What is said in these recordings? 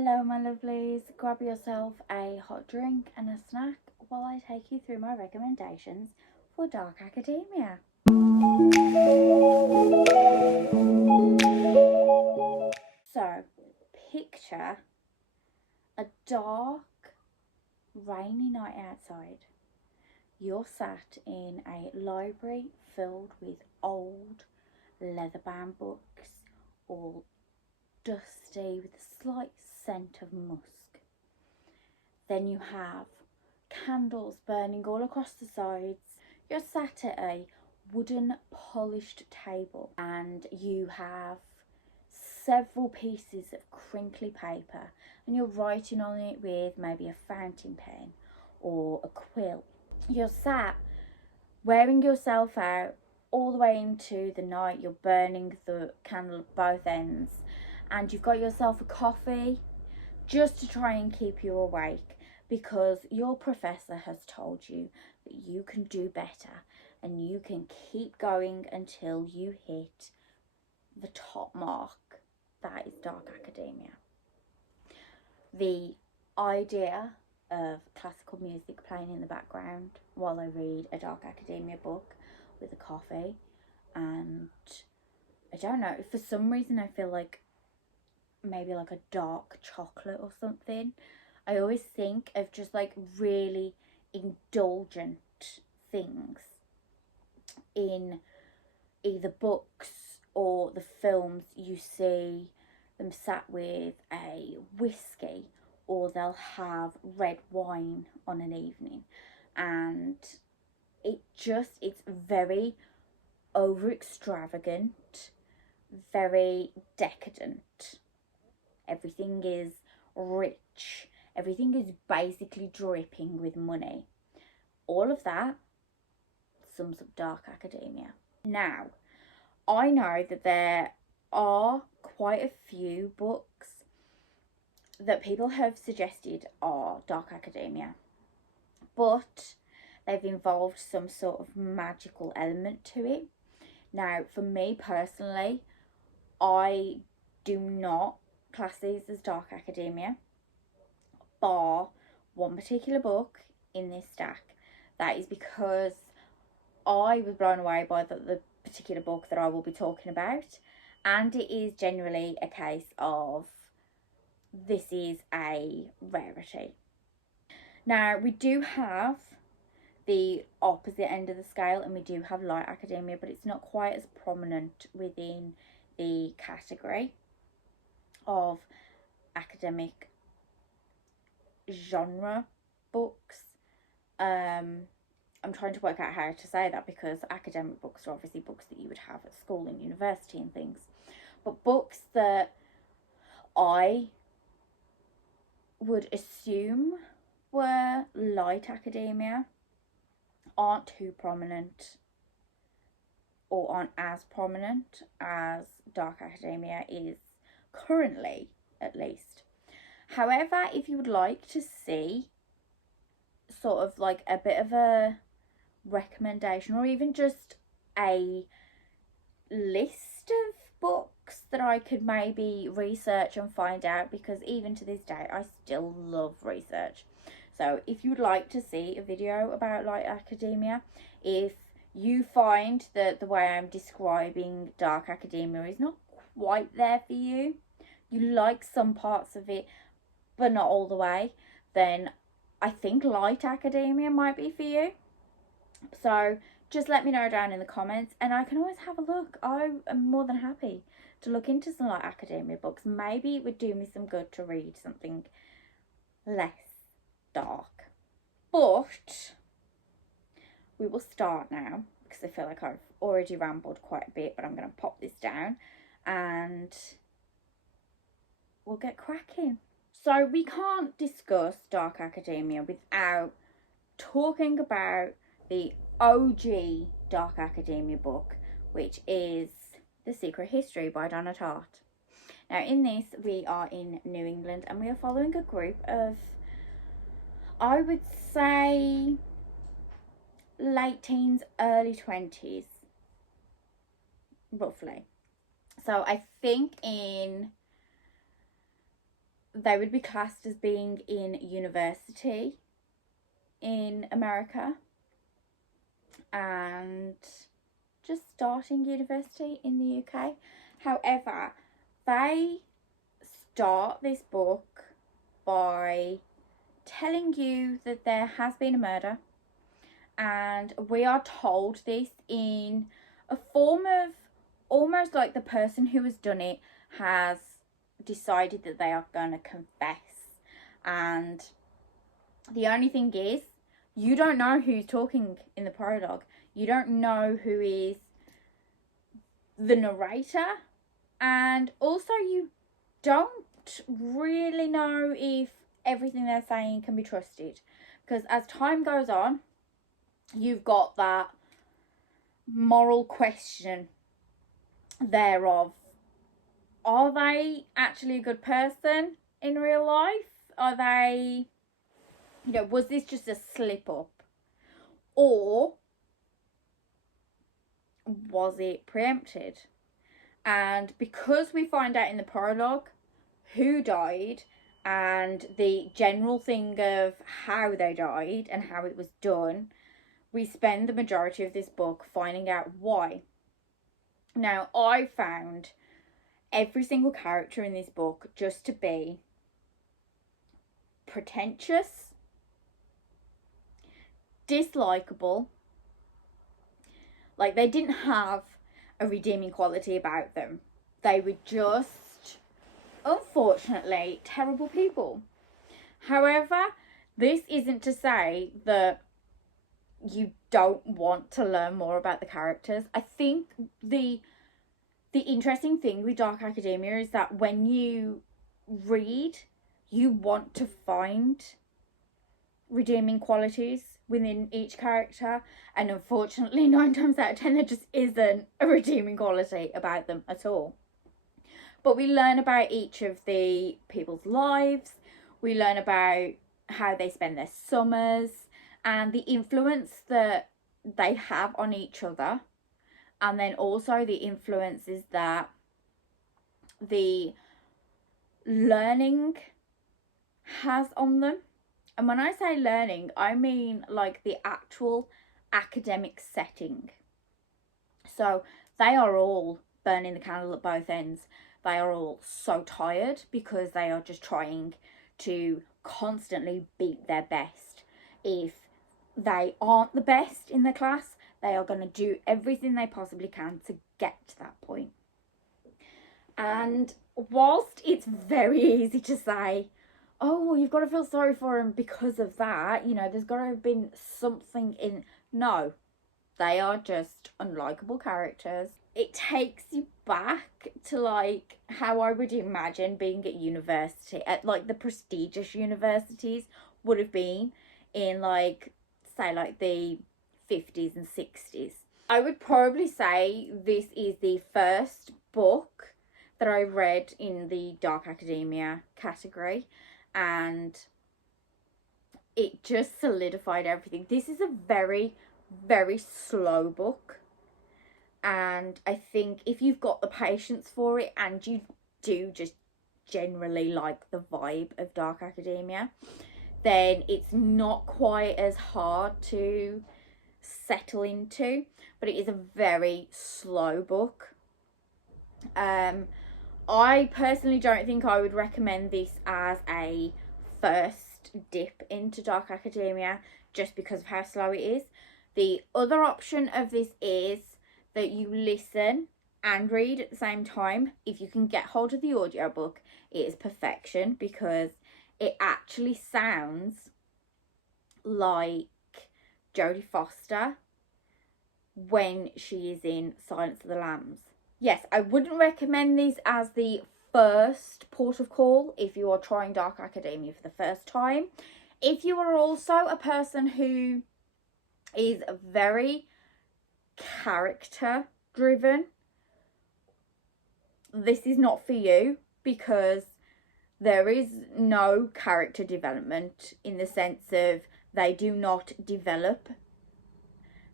Hello, my lovelies. Grab yourself a hot drink and a snack while I take you through my recommendations for Dark Academia. So, picture a dark, rainy night outside. You're sat in a library filled with old, leather-bound books, all dusty with a slight scent of musk. Then you have candles burning all across the sides. You're sat at a wooden polished table and you have several pieces of crinkly paper and you're writing on it with maybe a fountain pen or a quill. You're sat wearing yourself out all the way into the night. You're burning the candle at both ends and you've got yourself a coffee just to try and keep you awake, because your professor has told you that you can do better and you can keep going until you hit the top mark. That is Dark Academia. The idea of classical music playing in the background while I read a Dark Academia book with a coffee, and I don't know, for some reason I feel like maybe like a dark chocolate or something. I always think of just like really indulgent things in either books or the films. You see them sat with a whiskey or they'll have red wine on an evening, and it's very over extravagant, very decadent. Everything is rich. Everything is basically dripping with money. All of that sums up Dark Academia. Now, I know that there are quite a few books that people have suggested are Dark Academia, but they've involved some sort of magical element to it. Now, for me personally, I do not class these as Dark Academia, bar one particular book in this stack. That is because I was blown away by the particular book that I will be talking about, and it is generally a case of this is a rarity. Now, we do have the opposite end of the scale, and we do have Light Academia, but it's not quite as prominent within the category of academic genre books. I'm trying to work out how to say that, because academic books are obviously books that you would have at school and university and things, but books that I would assume were Light Academia aren't too prominent, or aren't as prominent as Dark Academia is currently, at least. However, if you would like to see sort of like a bit of a recommendation, or even just a list of books that I could maybe research and find out, because even to this day I still love research. So if you'd like to see a video about Light Academia, if you find that the way I'm describing Dark Academia is not quite there for you, you like some parts of it but not all the way, then I think Light Academia might be for you. So just let me know down in the comments and I can always have a look. I am more than happy to look into some Light Academia books. Maybe it would do me some good to read something less dark. But we will start now, because I feel like I've already rambled quite a bit, but I'm going to pop this down and we'll get cracking. So we can't discuss Dark Academia without talking about the OG Dark Academia book, which is The Secret History by Donna Tartt. Now in this, we are in New England and we are following a group of, I would say, late teens, early 20s, roughly. So I think in they would be classed as being in university in America and just starting university in the UK. However, they start this book by telling you that there has been a murder, and we are told this in a form of almost like the person who has done it has decided that they are going to confess. And the only thing is, you don't know who's talking in the prologue. You don't know who is the narrator, and also you don't really know if everything they're saying can be trusted, because as time goes on, you've got that moral question thereof. Are they actually a good person in real life? Are they, was this just a slip up? Or was it preempted? And because we find out in the prologue who died and the general thing of how they died and how it was done, we spend the majority of this book finding out why. Now, I found every single character in this book just to be pretentious, dislikable. Like, they didn't have a redeeming quality about them. They were just, unfortunately, terrible people. However, this isn't to say that you don't want to learn more about the characters. I think the interesting thing with Dark Academia is that when you read, you want to find redeeming qualities within each character, and unfortunately 9 times out of 10 there just isn't a redeeming quality about them at all. But we learn about each of the people's lives, we learn about how they spend their summers and the influence that they have on each other, and then also the influences that the learning has on them. And when I say learning, I mean like the actual academic setting. So they are all burning the candle at both ends. They are all so tired because they are just trying to constantly beat their best. If they aren't the best in the class, they are going to do everything they possibly can to get to that point. And whilst it's very easy to say, oh, well, you've got to feel sorry for him because of that, there's got to have been something in... No, they are just unlikable characters. It takes you back to like how I would imagine being at university, at like the prestigious universities would have been in like, say, like the 50s and 60s. I would probably say this is the first book that I read in the Dark Academia category, and it just solidified everything. This is a very, very slow book, and I think if you've got the patience for it and you do just generally like the vibe of Dark Academia, then it's not quite as hard to settle into, but it is a very slow book. I personally don't think I would recommend this as a first dip into Dark Academia just because of how slow it is. The other option of this is that you listen and read at the same time. If you can get hold of the audiobook, it is perfection because it actually sounds like Jodie Foster when she is in Silence of the Lambs. Yes, I wouldn't recommend these as the first port of call if you are trying Dark Academia for the first time. If you are also a person who is very character driven, this is not for you because there is no character development in the sense of they do not develop.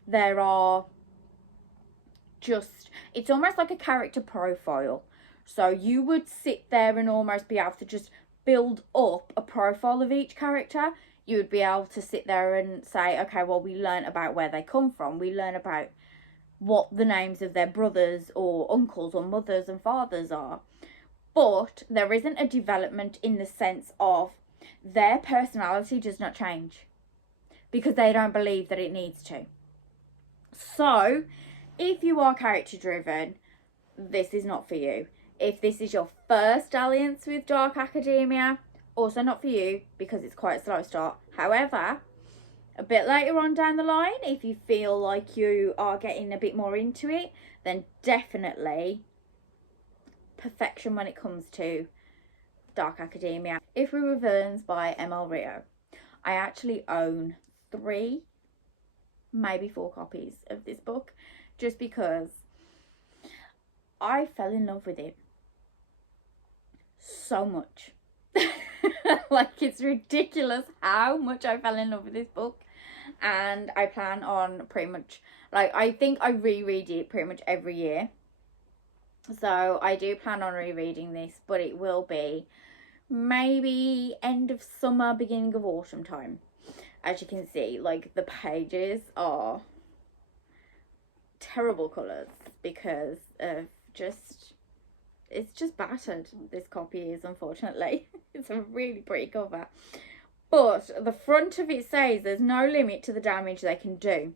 There are just, it's almost like a character profile. So you would sit there and almost be able to just build up a profile of each character, you would be able to sit there and say, okay, well, we learn about where they come from. We learn about what the names of their brothers or uncles or mothers and fathers are. But there isn't a development in the sense of their personality does not change because they don't believe that it needs to. So, if you are character driven, this is not for you. If this is your first dalliance with Dark Academia, also not for you because it's quite a slow start. However, a bit later on down the line, if you feel like you are getting a bit more into it, then definitely perfection when it comes to Dark Academia. If We Were Villains by ML Rio. I actually own 3, maybe 4 copies of this book just because I fell in love with it so much. Like, it's ridiculous how much I fell in love with this book, and I plan on pretty much, like, I think I reread it pretty much every year, so I do plan on rereading this, but it will be maybe end of summer, beginning of autumn time. As you can see, like, the pages are terrible colours because of it's just battered, this copy is, unfortunately. It's a really pretty cover. But the front of it says there's no limit to the damage they can do.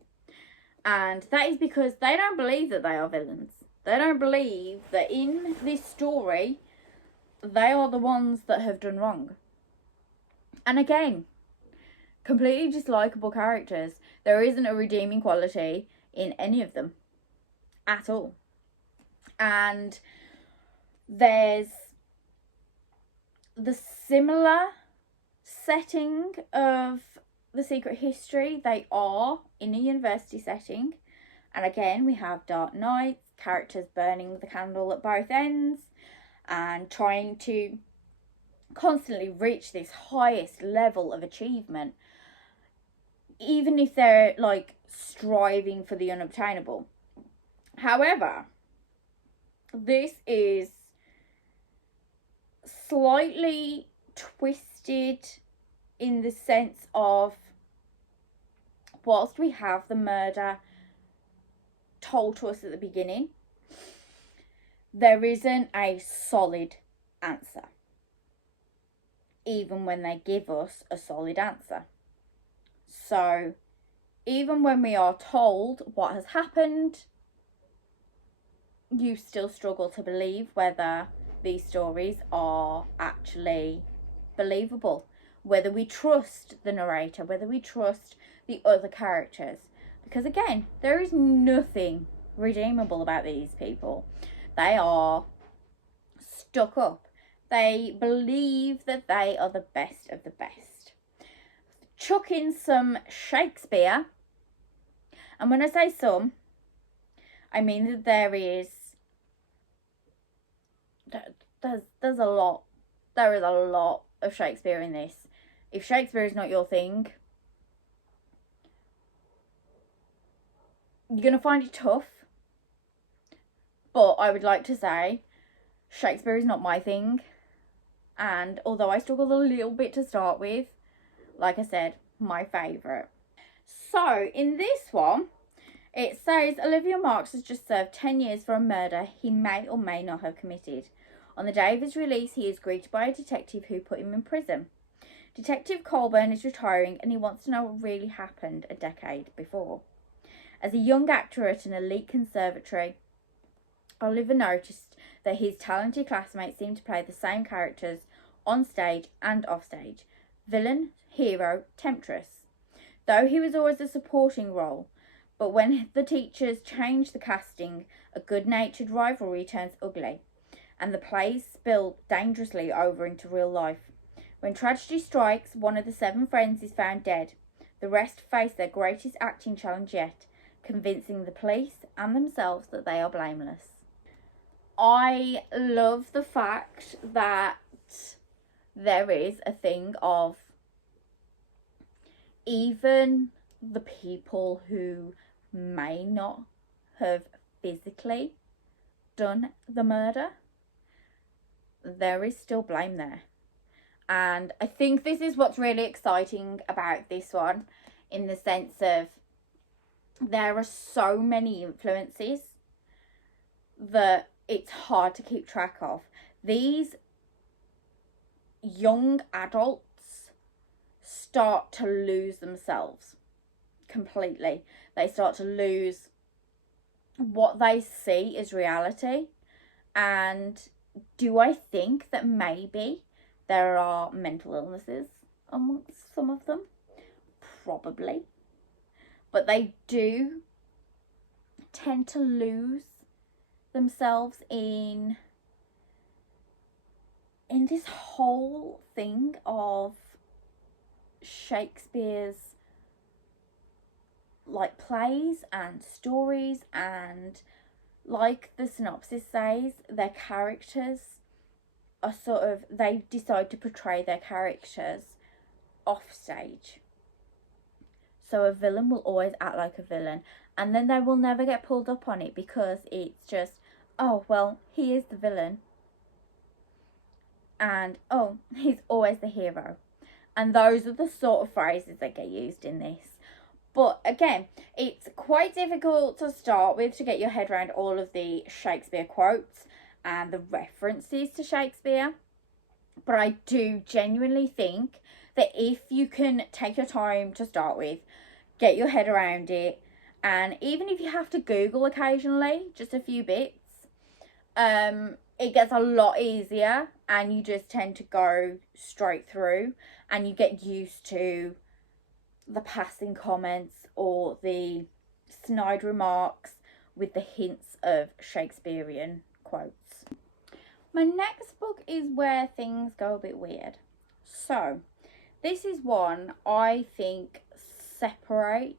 And that is because they don't believe that they are villains. They don't believe that in this story, they are the ones that have done wrong. And again, completely dislikable characters. There isn't a redeeming quality in any of them at all. And there's the similar setting of The Secret History. They are in a university setting. And again, we have dark nights, characters burning the candle at both ends and trying to constantly reach this highest level of achievement, even if they're, like, striving for the unobtainable. However, this is slightly twisted in the sense of, whilst we have the murder told to us at the beginning, there isn't a solid answer, even when they give us a solid answer. So, even when we are told what has happened, you still struggle to believe whether these stories are actually believable, whether we trust the narrator, whether we trust the other characters. Because again, there is nothing redeemable about these people. They are stuck up. They believe that they are the best of the best. Chuck in some Shakespeare, and when I say some, I mean that there's a lot. There is a lot of Shakespeare in this. If Shakespeare is not your thing, you're going to find it tough. But I would like to say, Shakespeare is not my thing. And although I struggled a little bit to start with, like I said, my favourite. So, in this one, it says Olivia Marks has just served 10 years for a murder he may or may not have committed. On the day of his release, he is greeted by a detective who put him in prison. Detective Colburn is retiring and he wants to know what really happened a decade before. As a young actor at an elite conservatory, Oliver noticed that his talented classmates seemed to play the same characters on stage and off stage. Villain, hero, temptress. Though he was always a supporting role, but when the teachers change the casting, a good-natured rivalry turns ugly, and the plays spill dangerously over into real life. When tragedy strikes, one of the 7 friends is found dead. The rest face their greatest acting challenge yet, convincing the police and themselves that they are blameless. I love the fact that there is a thing of even the people who may not have physically done the murder, there is still blame there. And I think this is what's really exciting about this one, in the sense of there are so many influences that it's hard to keep track of. These young adults start to lose themselves completely. They start to lose what they see as reality. And do I think that maybe there are mental illnesses amongst some of them? Probably. But they do tend to lose themselves in this whole thing of Shakespeare's like plays and stories, and like the synopsis says, their characters are sort of, they decide to portray their characters off stage. So a villain will always act like a villain, and then they will never get pulled up on it because it's just, oh, well, he is the villain. And, oh, he's always the hero. And those are the sort of phrases that get used in this. But again, it's quite difficult to start with to get your head around all of the Shakespeare quotes and the references to Shakespeare. But I do genuinely think that if you can take your time to start with, get your head around it, and even if you have to Google occasionally, just a few bits, it gets a lot easier, and you just tend to go straight through, and you get used to the passing comments or the snide remarks with the hints of Shakespearean quotes. My next book is where things go a bit weird. So, this is one I think separates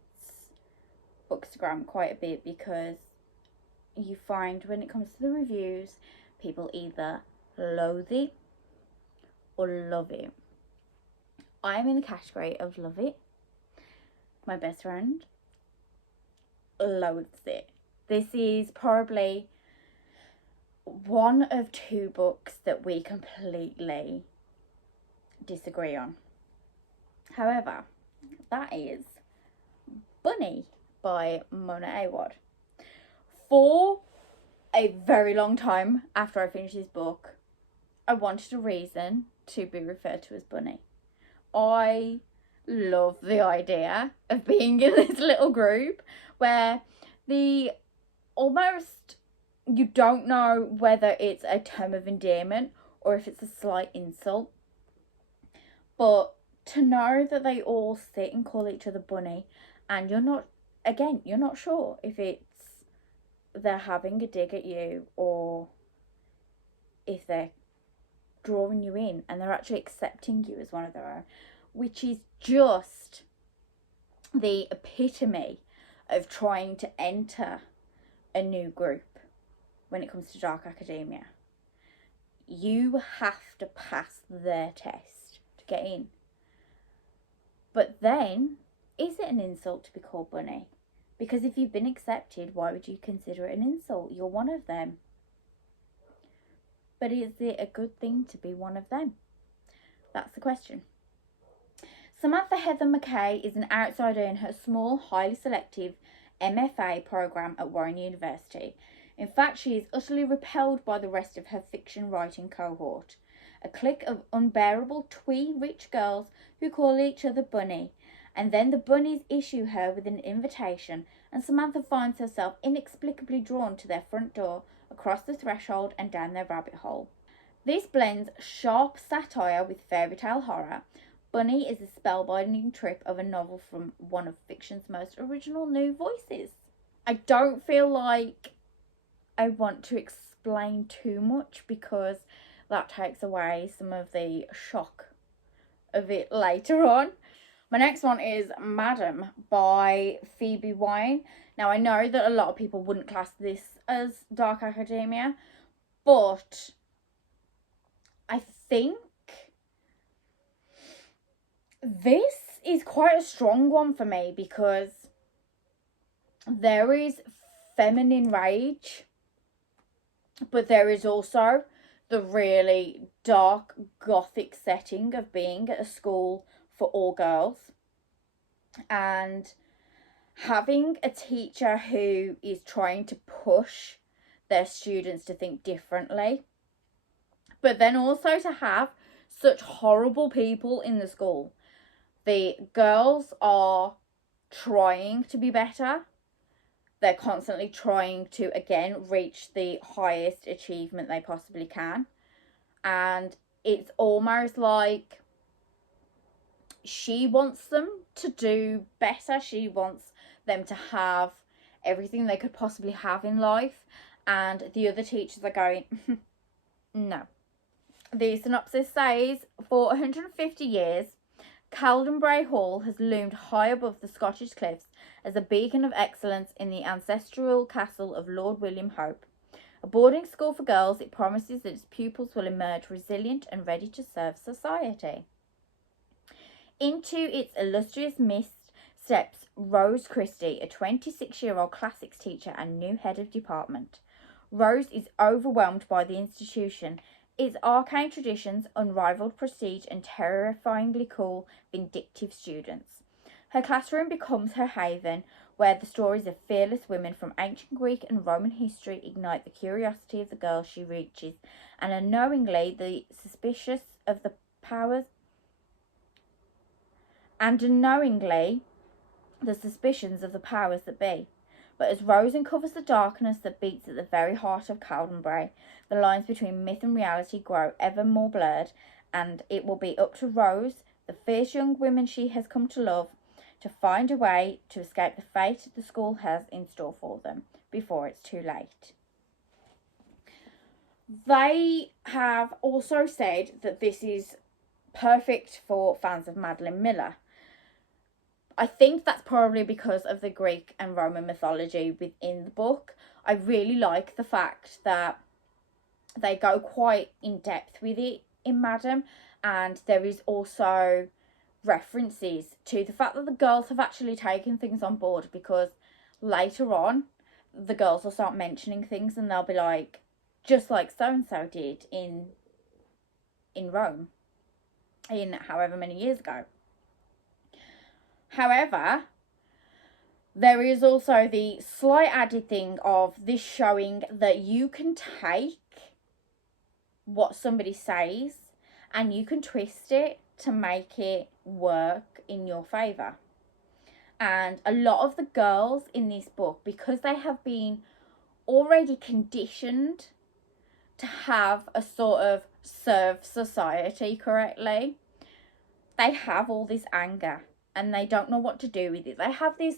Bookstagram quite a bit, because you find when it comes to the reviews, people either loathe it or love it. I'm in the category of love it. My best friend loathes it. This is probably one of two books that we completely disagree on. However, that is Bunny by Mona Awad. For a very long time after I finished this book, I wanted a reason to be referred to as Bunny. I love the idea of being in this little group where the almost, you don't know whether it's a term of endearment or if it's a slight insult, but to know that they all sit and call each other Bunny, and you're not sure if it's they're having a dig at you or if they're drawing you in and they're actually accepting you as one of their own, which is just the epitome of trying to enter a new group when it comes to dark academia. You have to pass their test to get in. But then, is it an insult to be called Bunny? Because if you've been accepted, why would you consider it an insult? You're one of them. But is it a good thing to be one of them? That's the question. Samantha Heather McKay is an outsider in her small, highly selective MFA program at Warren University. In fact, she is utterly repelled by the rest of her fiction writing cohort, a clique of unbearable twee rich girls who call each other Bunny, and then the bunnies issue her with an invitation, and Samantha finds herself inexplicably drawn to their front door, across the threshold and down their rabbit hole. This blends sharp satire with fairy tale horror. Bunny is a spellbinding trip of a novel from one of fiction's most original new voices. I don't feel like I want to explain too much because that takes away some of the shock of it later on. My next one is Madam by Phoebe Wine. Now, I know that a lot of people wouldn't class this as dark academia, but I think this is quite a strong one for me because there is feminine rage, but there is also the really dark gothic setting of being at a school for all girls, and having a teacher who is trying to push their students to think differently, but then also to have such horrible people in the school. The girls are trying to be better. They're constantly trying to, again, reach the highest achievement they possibly can. And it's almost like she wants them to do better. She wants them to have everything they could possibly have in life. And the other teachers are going, no. The synopsis says, for 150 years, Caldonbray Hall has loomed high above the Scottish cliffs as a beacon of excellence in the ancestral castle of Lord William Hope. A boarding school for girls, it promises that its pupils will emerge resilient and ready to serve society. Into its illustrious midst steps Rose Christie, a 26-year-old classics teacher and new head of department. Rose is overwhelmed by the institution, its arcane traditions, unrivaled prestige, and terrifyingly cool, vindictive students. Her classroom becomes her haven, where the stories of fearless women from ancient Greek and Roman history ignite the curiosity of the girls she reaches, and unknowingly the suspicious of the powers the suspicions of the powers that be. But as Rose uncovers the darkness that beats at the very heart of Caldonbray, the lines between myth and reality grow ever more blurred, and it will be up to Rose, the fierce young woman she has come to love, to find a way to escape the fate the school has in store for them before it's too late. They have also said that this is perfect for fans of Madeline Miller. I think that's probably because of the Greek and Roman mythology within the book. I really like the fact that they go quite in depth with it in Madam, and there is also references to the fact that the girls have actually taken things on board, because later on the girls will start mentioning things and they'll be like, just like so and so did in Rome in however many years ago. However, there is also the slight added thing of this showing that you can take what somebody says and you can twist it to make it work in your favour. And a lot of the girls in this book, because they have been already conditioned to have a sort of serve society correctly, they have all this anger and they don't know what to do with it. They have this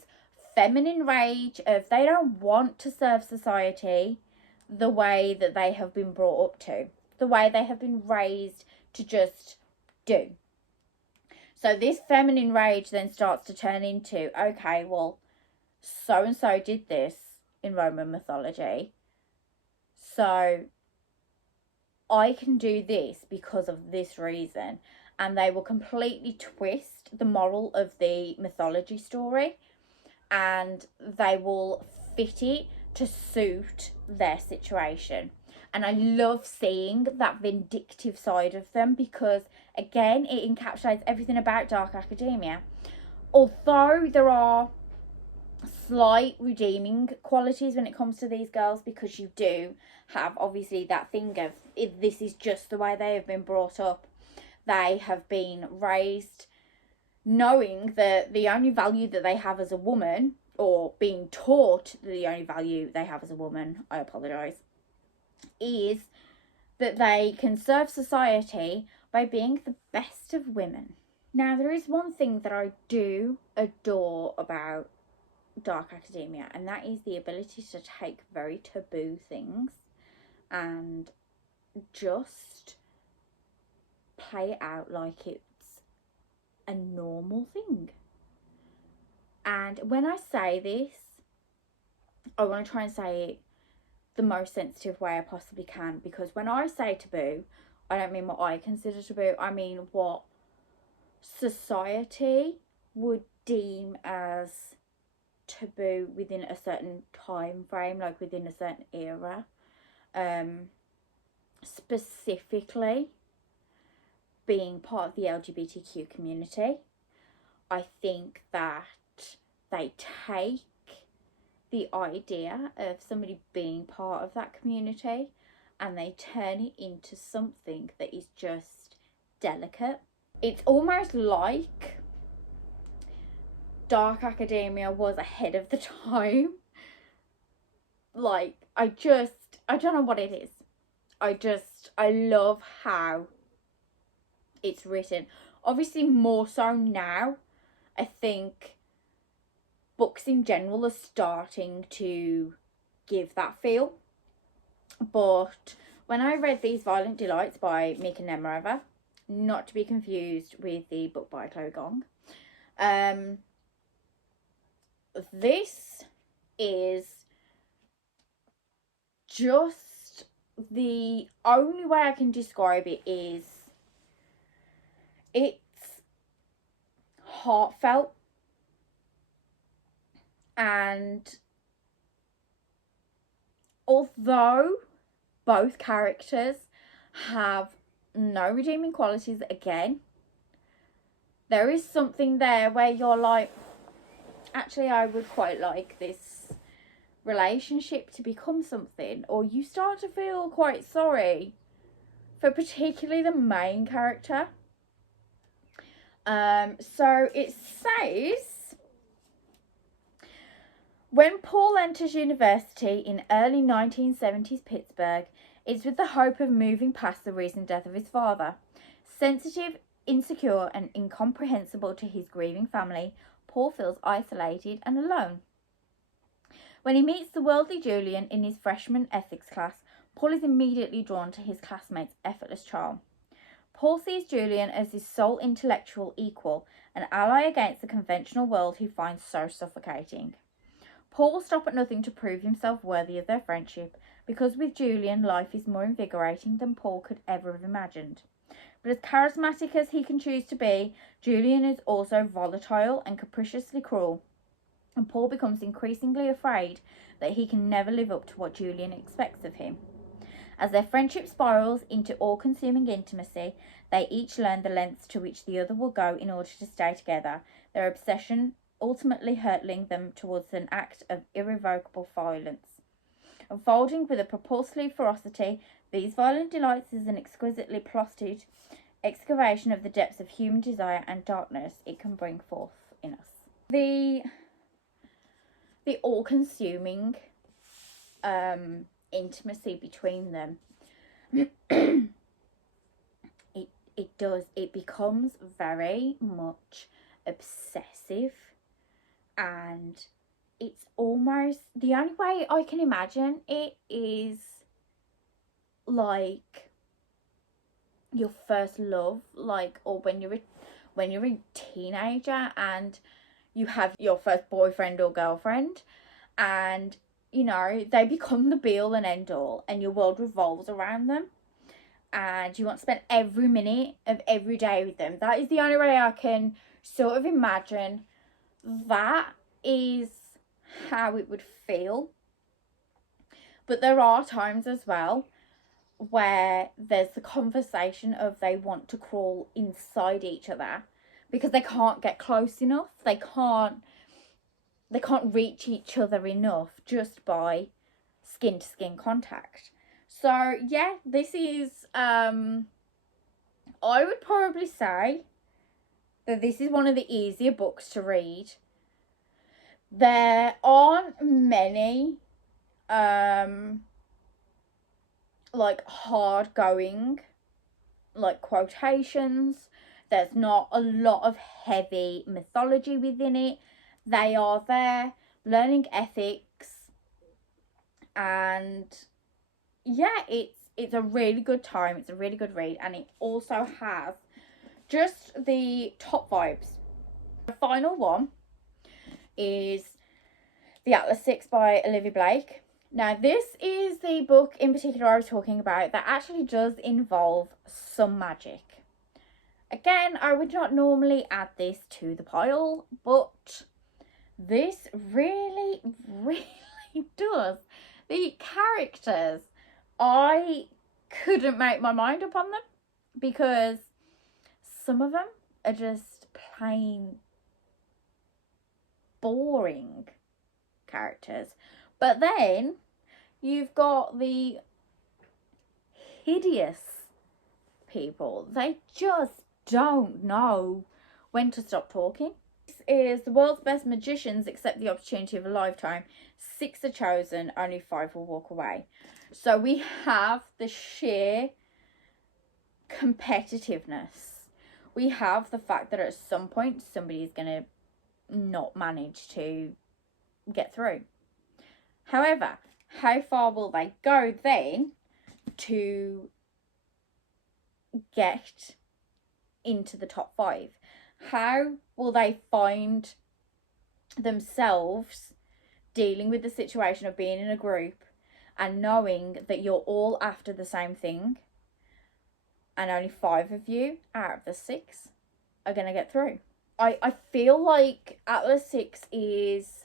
feminine rage of they don't want to serve society the way that they have been brought up to, the way they have been raised to just do. So this feminine rage then starts to turn into, okay, well, so and so did this in Roman mythology, so I can do this because of this reason. And they will completely twist the moral of the mythology story, and they will fit it to suit their situation. And I love seeing that vindictive side of them, because again, it encapsulates everything about Dark Academia. Although there are slight redeeming qualities when it comes to these girls, because you do have obviously that thing of this is just the way they have been brought up. They have been raised knowing that the only value that they have as a woman, or being taught that the only value they have as a woman, I apologise, is that they can serve society by being the best of women. Now, there is one thing that I do adore about Dark Academia, and that is the ability to take very taboo things and just play it out like it's a normal thing. And when I say this, I want to try and say it the most sensitive way I possibly can, because when I say taboo, I don't mean what I consider taboo, I mean what society would deem as taboo within a certain time frame, like within a certain era. specifically being part of the LGBTQ community. I think that they take the idea of somebody being part of that community and they turn it into something that is just delicate. It's almost like Dark Academia was ahead of the time. Like, I don't know what it is. I love how it's written. Obviously, more so now. I think books in general are starting to give that feel. But when I read These Violent Delights by Mika Nemerova, not to be confused with the book by Chloe Gong, this is just, the only way I can describe it is it's heartfelt, and although both characters have no redeeming qualities, again, there is something there where you're like, actually, I would quite like this relationship to become something, or you start to feel quite sorry for particularly the main character. So it says, when Paul enters university in early 1970s Pittsburgh, it's with the hope of moving past the recent death of his father. Sensitive, insecure, and incomprehensible to his grieving family, Paul feels isolated and alone. When he meets the worldly Julian in his freshman ethics class, Paul is immediately drawn to his classmate's effortless charm. Paul sees Julian as his sole intellectual equal, an ally against the conventional world he finds so suffocating. Paul will stop at nothing to prove himself worthy of their friendship, because with Julian, life is more invigorating than Paul could ever have imagined. But as charismatic as he can choose to be, Julian is also volatile and capriciously cruel, and Paul becomes increasingly afraid that he can never live up to what Julian expects of him. As their friendship spirals into all-consuming intimacy, they each learn the lengths to which the other will go in order to stay together, their obsession ultimately hurtling them towards an act of irrevocable violence. Unfolding with a propulsive ferocity, These Violent Delights is an exquisitely plotted excavation of the depths of human desire and darkness it can bring forth in us. The all-consuming intimacy between them, it becomes very much obsessive, and it's almost, the only way I can imagine it is like your first love, like, or when you're a teenager and you have your first boyfriend or girlfriend, and you know, they become the be all and end all, and your world revolves around them, and you want to spend every minute of every day with them. That is the only way I can sort of imagine that is how it would feel. But there are times as well where there's the conversation of they want to crawl inside each other because they can't get close enough. They can't reach each other enough just by skin to skin contact. So yeah, this is I would probably say that this is one of the easier books to read. There aren't many like hard going like quotations. There's not a lot of heavy mythology within it. They are there learning ethics, and yeah, it's a really good time. It's a really good read, and it also has just the top vibes. The final one is The Atlas Six by Olivia Blake. Now, this is the book in particular I was talking about that actually does involve some magic. Again, I would not normally add this to the pile, but this really, really does. The characters, I couldn't make my mind up on them, because some of them are just plain boring characters. But then you've got the hideous people. They just don't know when to stop talking. This is the world's best magicians accept the opportunity of a lifetime. 6 are chosen, only 5 will walk away. So we have the sheer competitiveness. We have the fact that at some point somebody's going to not manage to get through. However, how far will they go then to get into the top 5? How will they find themselves dealing with the situation of being in a group and knowing that you're all after the same thing, and only 5 of you out of the 6 are going to get through? I feel like Atlas 6 is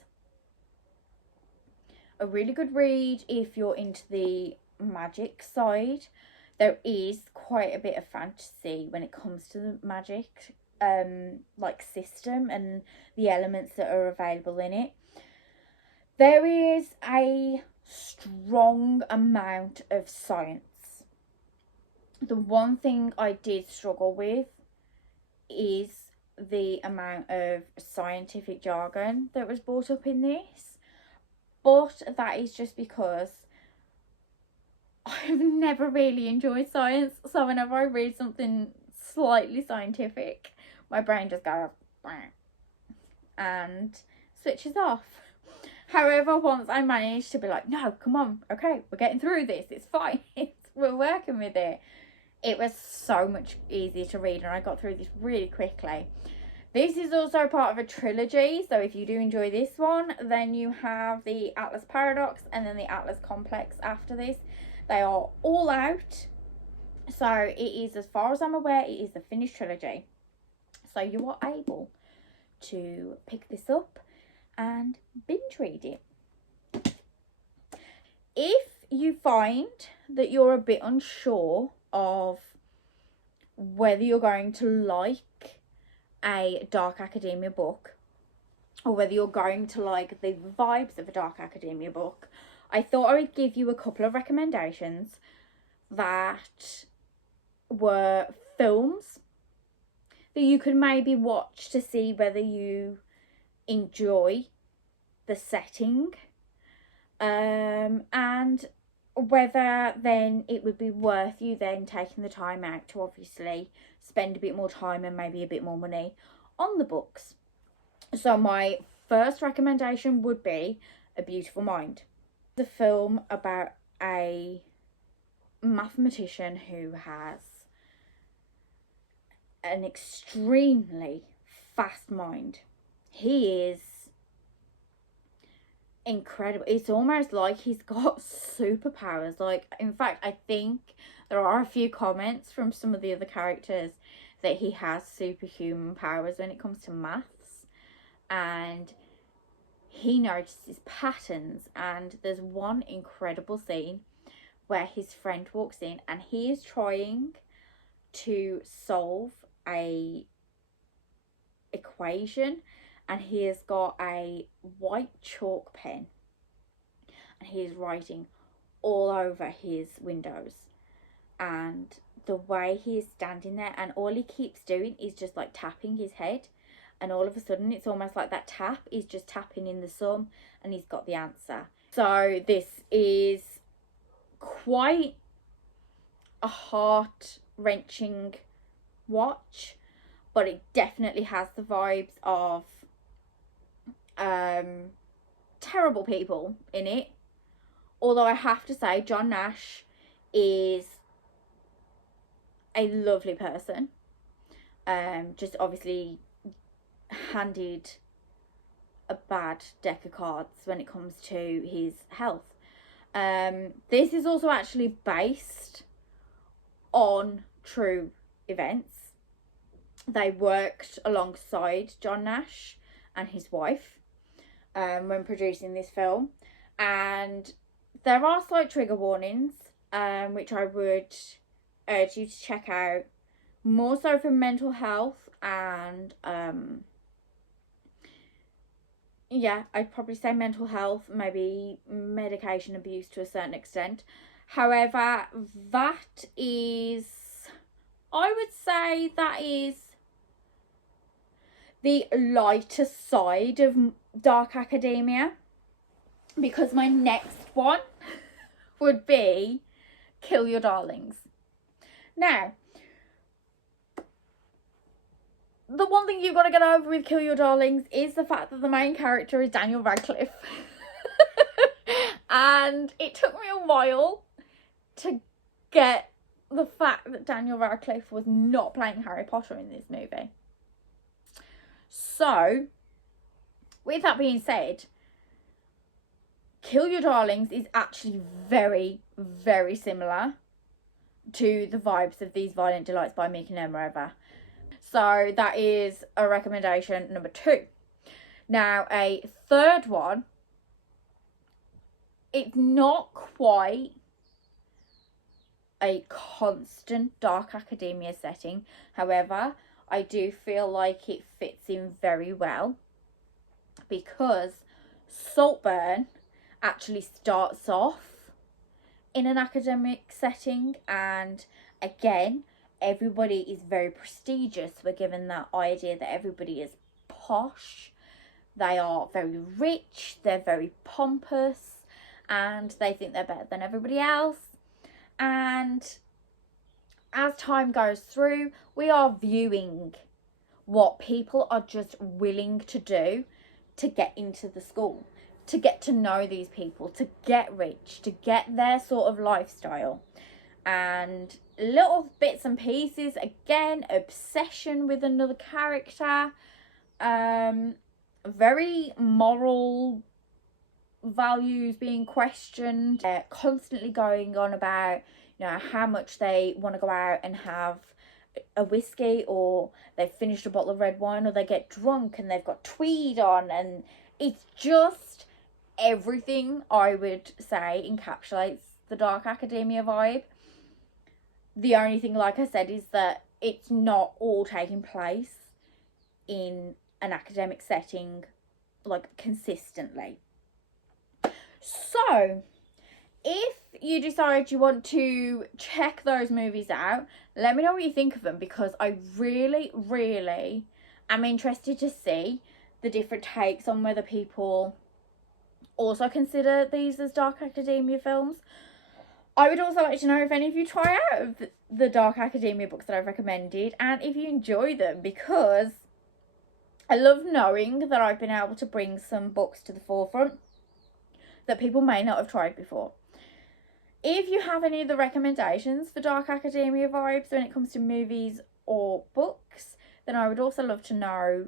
a really good read if you're into the magic side. There is quite a bit of fantasy when it comes to the magic like system and the elements that are available in it. There is a strong amount of science. The one thing I did struggle with is the amount of scientific jargon that was brought up in this, but that is just because I've never really enjoyed science, so whenever I read something slightly scientific, my brain just goes and switches off. However, once I managed to be like, no, come on, okay, we're getting through this, it's fine, we're working with it, it was so much easier to read, and I got through this really quickly. This is also part of a trilogy, so if you do enjoy this one, then you have the Atlas Paradox and then the Atlas Complex after this. They are all out, so it is, as far as I'm aware, it is the finished trilogy. So you are able to pick this up and binge read it. If you find that you're a bit unsure of whether you're going to like a dark academia book or whether you're going to like the vibes of a dark academia book, I thought I would give you a couple of recommendations that were films that you could maybe watch to see whether you enjoy the setting, and whether then it would be worth you then taking the time out to obviously spend a bit more time and maybe a bit more money on the books. So my first recommendation would be A Beautiful Mind. The film about a mathematician who has an extremely fast mind. He is incredible. It's almost like he's got superpowers. Like, in fact, I think there are a few comments from some of the other characters that he has superhuman powers when it comes to maths, and he notices patterns. And there's one incredible scene where his friend walks in and he is trying to solve a equation, and he has got a white chalk pen and he is writing all over his windows, and the way he is standing there, and all he keeps doing is just like tapping his head, and all of a sudden it's almost like that tap is just tapping in the sum and he's got the answer. So this is quite a heart-wrenching watch, but it definitely has the vibes of terrible people in it. Although I have to say, John Nash is a lovely person. Just obviously handed a bad deck of cards when it comes to his health. This is also actually based on true events. They worked alongside John Nash and his wife when producing this film, and there are slight trigger warnings which I would urge you to check out, more so for mental health and yeah, I'd probably say mental health, maybe medication abuse to a certain extent. However, that is, I would say that is the lighter side of Dark Academia, because my next one would be Kill Your Darlings. Now, the one thing you've got to get over with Kill Your Darlings is the fact that the main character is Daniel Radcliffe. And it took me a while to get the fact that Daniel Radcliffe was not playing Harry Potter in this movie. So, with that being said, Kill Your Darlings is actually very, very similar to the vibes of These Violent Delights by Meek and Emma. So that is a recommendation number 2. Now, a third one, it's not quite a constant Dark Academia setting. However, I do feel like it fits in very well, because Saltburn actually starts off in an academic setting, and again, everybody is very prestigious. We're given that idea that everybody is posh, they are very rich, they're very pompous, and they think they're better than everybody else. And as time goes through, we are viewing what people are just willing to do to get into the school, to get to know these people, to get rich, to get their sort of lifestyle. And little bits and pieces, again, obsession with another character, very moral values being questioned, constantly going on about, you know, how much they want to go out and have a whiskey, or they've finished a bottle of red wine, or they get drunk and they've got tweed on, and it's just everything I would say encapsulates the Dark Academia vibe. The only thing, like I said, is that it's not all taking place in an academic setting, like, consistently. So, if you decide you want to check those movies out, let me know what you think of them, because I really, really am interested to see the different takes on whether people also consider these as Dark Academia films. I would also like to know if any of you try out the Dark Academia books that I've recommended, and if you enjoy them, because I love knowing that I've been able to bring some books to the forefront that people may not have tried before. If you have any of the recommendations for Dark Academia vibes when it comes to movies or books, then I would also love to know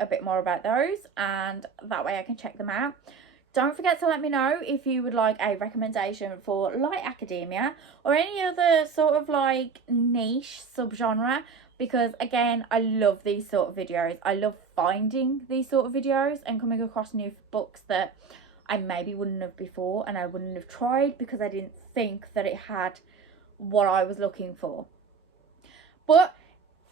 a bit more about those, and that way I can check them out. Don't forget to let me know if you would like a recommendation for light academia or any other sort of like niche subgenre, because again, I love these sort of videos. I love finding these sort of videos and coming across new books that I maybe wouldn't have before, and I wouldn't have tried because I didn't think that it had what I was looking for. But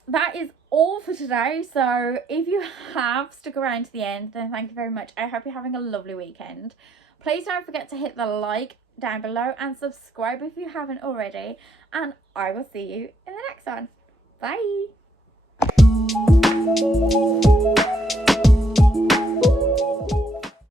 that is all for today. So if you have stuck around to the end, then thank you very much. I hope you're having a lovely weekend. Please don't forget to hit the like down below and subscribe if you haven't already, and I will see you in the next one. Bye.